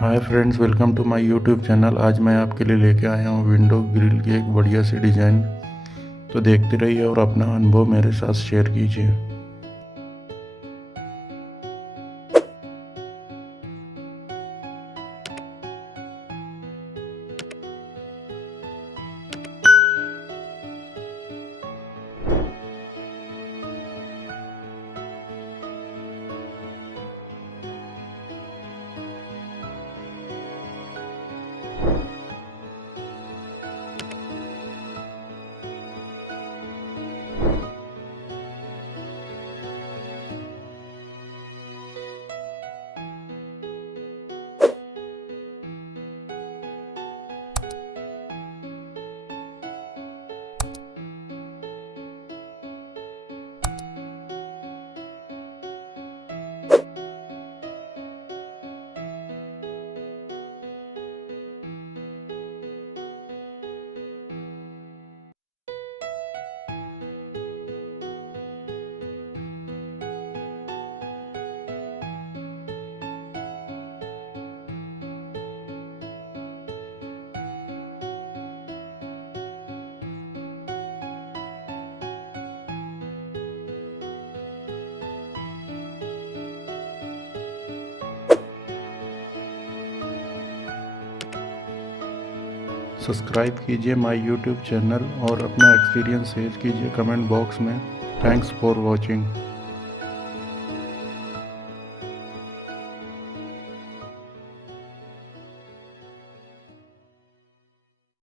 Hi friends, welcome to my YouTube channel. आज मैं आपके लिए लेके आया हूँ विंडो ग्रिल की एक बढ़िया सी डिज़ाइन। तो देखते रहिए और अपना अनुभव मेरे साथ शेयर कीजिए। सब्सक्राइब कीजिए माय यूट्यूब चैनल और अपना एक्सपीरियंस शेयर कीजिए कमेंट बॉक्स में। Thanks for watching.